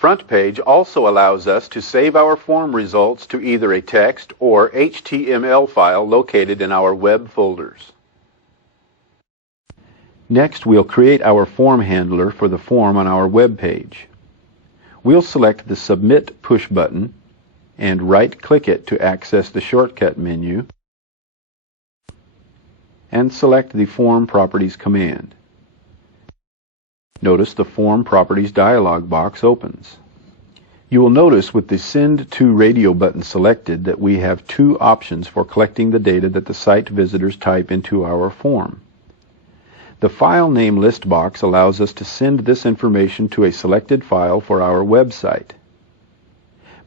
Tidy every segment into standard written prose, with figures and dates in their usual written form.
FrontPage also allows us to save our form results to either a text or HTML file located in our web folders. Next, we'll create our form handler for the form on our web page. We'll select the Submit push button and right-click it to access the shortcut menu and select the Form Properties command. Notice the Form Properties dialog box opens. You will notice with the Send to Radio button selected that we have two options for collecting the data that the site visitors type into our form. The File Name list box allows us to send this information to a selected file for our website.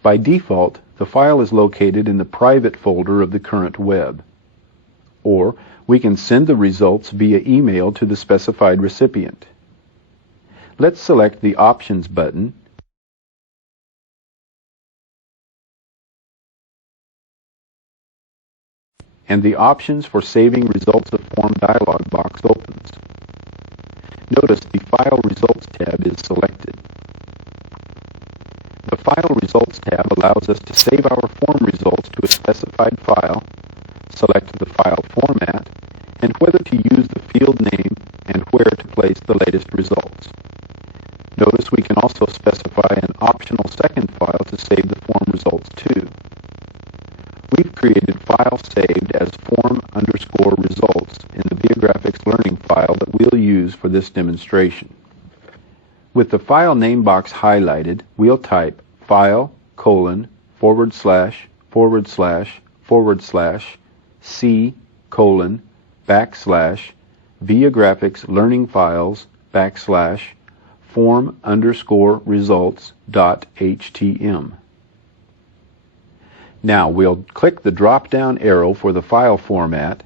By default, the file is located in the private folder of the current web. Or we can send the results via email to the specified recipient. Let's select the Options button and the Options for Saving Results of Form dialog box opens. Notice the File Results tab is selected. The File Results tab allows us to save our form results to a specified file, select the file format, and whether to use the field name and where to place the latest results. Notice we can also specify an optional second file to save the form results to. We've created file saved as form_results in the Viagrafix learning file that we'll use for this demonstration. With the file name box highlighted, we'll type file://C:\Viagrafix learning files /form_results.htm. Now we'll click the drop-down arrow for the file format,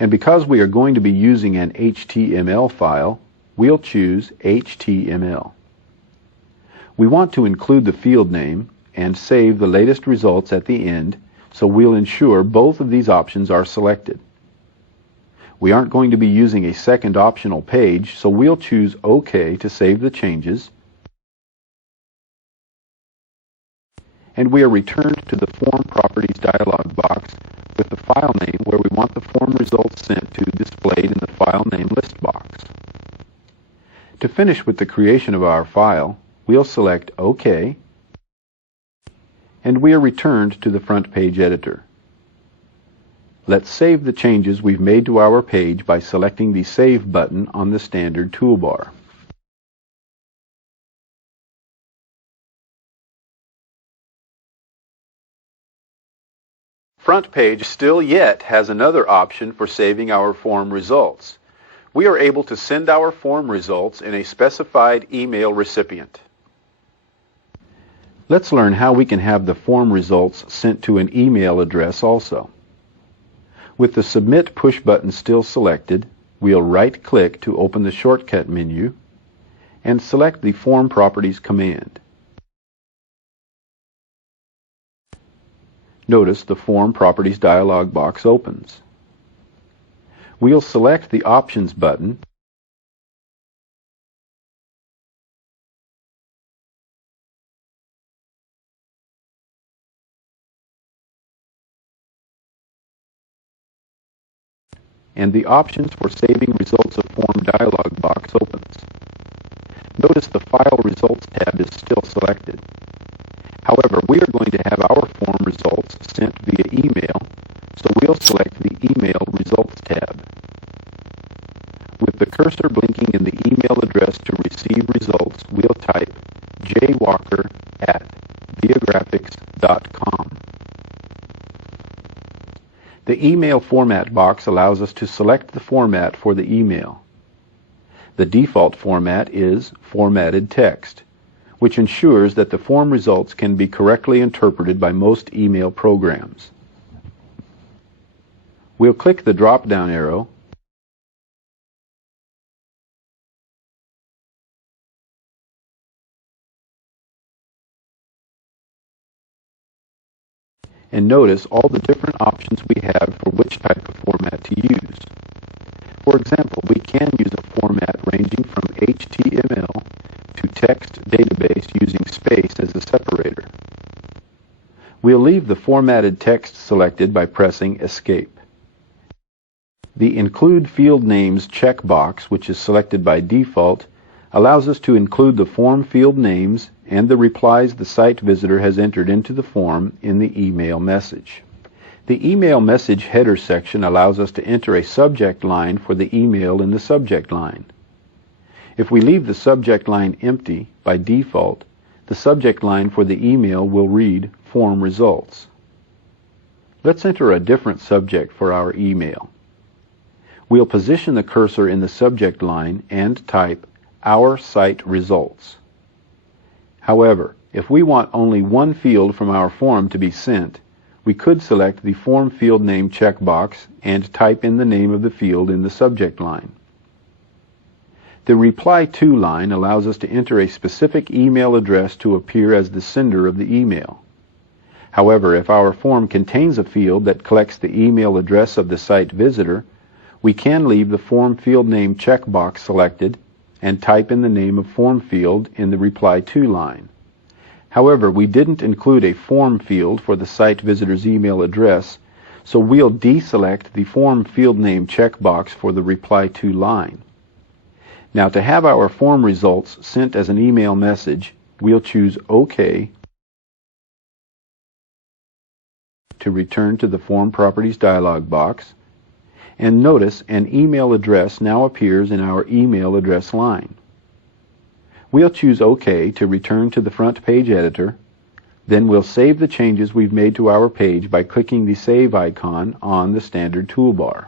and because we are going to be using an HTML file, we'll choose HTML. We want to include the field name and save the latest results at the end, so we'll ensure both of these options are selected. We aren't going to be using a second optional page, so we'll choose OK to save the changes, and we are returned to the Form Properties dialog box with the file name where we want the form results sent to displayed in the File Name list box. To finish with the creation of our file, we'll select OK, and we are returned to the FrontPage editor. Let's save the changes we've made to our page by selecting the Save button on the standard toolbar. FrontPage still yet has another option for saving our form results. We are able to send our form results in a specified email recipient. Let's learn how we can have the form results sent to an email address also. With the Submit push button still selected, we'll right-click to open the shortcut menu and select the Form Properties command. Notice the Form Properties dialog box opens. We'll select the Options button and the Options for Saving Results of Form dialog box opens. Notice the File Results tab is still selected. However, we are going to have our form results sent via email, so we'll select the Email Results tab. With the cursor blinking in the email address to receive results, we'll type jwalker@viagrafix.com. The Email Format box allows us to select the format for the email. The default format is formatted text, which ensures that the form results can be correctly interpreted by most email programs. We'll click the drop-down arrow and notice all the different options we have for which type of format to use. For example, we can use a format ranging from HTML to text database using space as a separator. We'll leave the formatted text selected by pressing Escape. The Include Field Names checkbox, which is selected by default, allows us to include the form field names and the replies the site visitor has entered into the form in the email message. The email message header section allows us to enter a subject line for the email in the subject line. If we leave the subject line empty by default, the subject line for the email will read Form Results. Let's enter a different subject for our email. We'll position the cursor in the subject line and type Our Site Results. However, if we want only one field from our form to be sent, we could select the Form Field Name checkbox and type in the name of the field in the subject line. The Reply To line allows us to enter a specific email address to appear as the sender of the email. However, if our form contains a field that collects the email address of the site visitor, we can leave the Form Field Name checkbox selected and type in the name of form field in the Reply To line. However, we didn't include a form field for the site visitor's email address, so we'll deselect the Form Field Name checkbox for the Reply To line. Now, to have our form results sent as an email message, we'll choose OK to return to the Form Properties dialog box, and notice an email address now appears in our email address line. We'll choose OK to return to the FrontPage editor, then we'll save the changes we've made to our page by clicking the Save icon on the standard toolbar.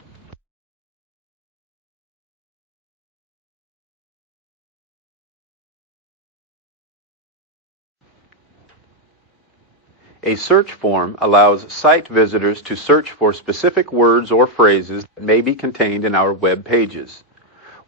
A search form allows site visitors to search for specific words or phrases that may be contained in our web pages.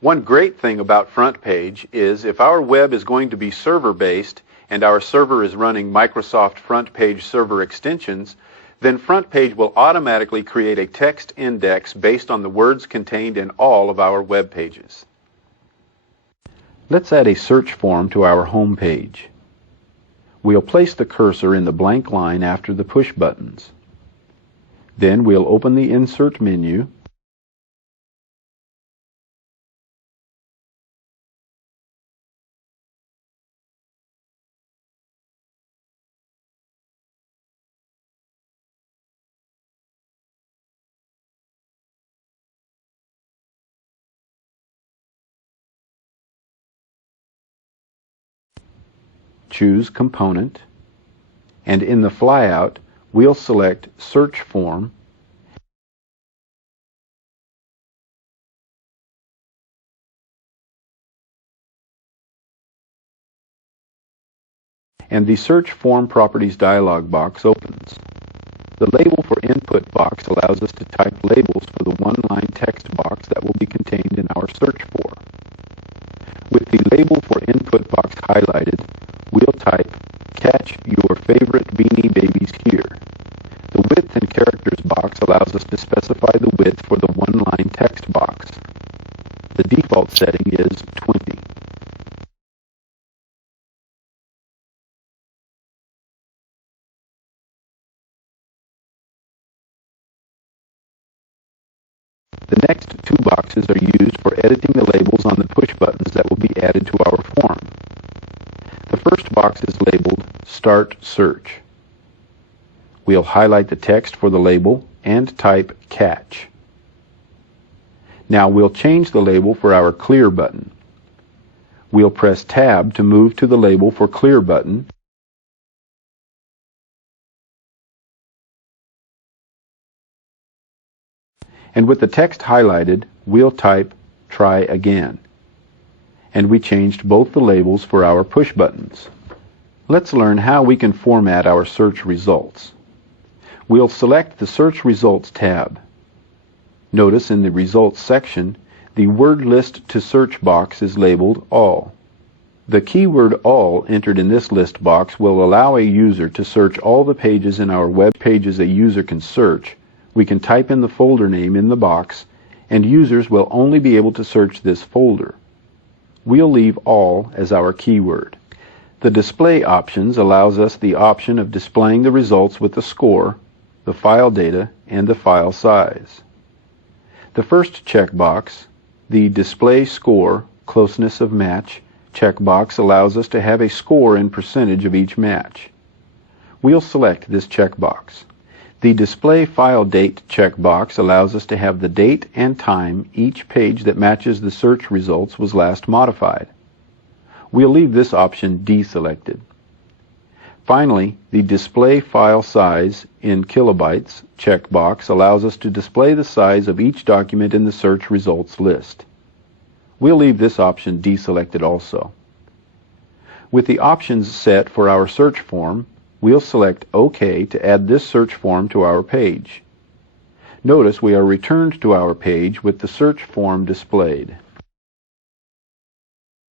One great thing about FrontPage is if our web is going to be server-based and our server is running Microsoft FrontPage server extensions, then FrontPage will automatically create a text index based on the words contained in all of our web pages. Let's add a search form to our home page. We'll place the cursor in the blank line after the push buttons. Then we'll open the Insert menu, choose Component, and in the flyout, we'll select Search Form, and the Search Form Properties dialog box opens. The Label for Input box allows us to type labels for the one-line text box that will be contained in our search for. With the Label for Input box highlighted, we'll type, Catch your favorite Beanie Babies here. The Width and Characters box allows us to specify the width for the one-line text box. The default setting is 20. The next two boxes are used for editing the labels on the push buttons that will be added to our form. The first box is labeled Start Search. We'll highlight the text for the label and type Catch. Now we'll change the label for our Clear button. We'll press Tab to move to the Label for Clear button, and with the text highlighted, we'll type Try Again. And we changed both the labels for our push buttons. Let's learn how we can format our search results. We'll select the Search Results tab. Notice in the Results section, the Word List to Search box is labeled All. The keyword All entered in this list box will allow a user to search all the pages in our web pages a user can search. We can type in the folder name in the box, and users will only be able to search this folder. We'll leave all as our keyword. The display options allows us the option of displaying the results with the score, the file data, and the file size. The first checkbox, the Display Score, Closeness of Match checkbox, allows us to have a score in percentage of each match. We'll select this checkbox. The Display File Date checkbox allows us to have the date and time each page that matches the search results was last modified. We'll leave this option deselected. Finally, the Display File Size in Kilobytes checkbox allows us to display the size of each document in the search results list. We'll leave this option deselected also. With the options set for our search form, we'll select OK to add this search form to our page. Notice we are returned to our page with the search form displayed.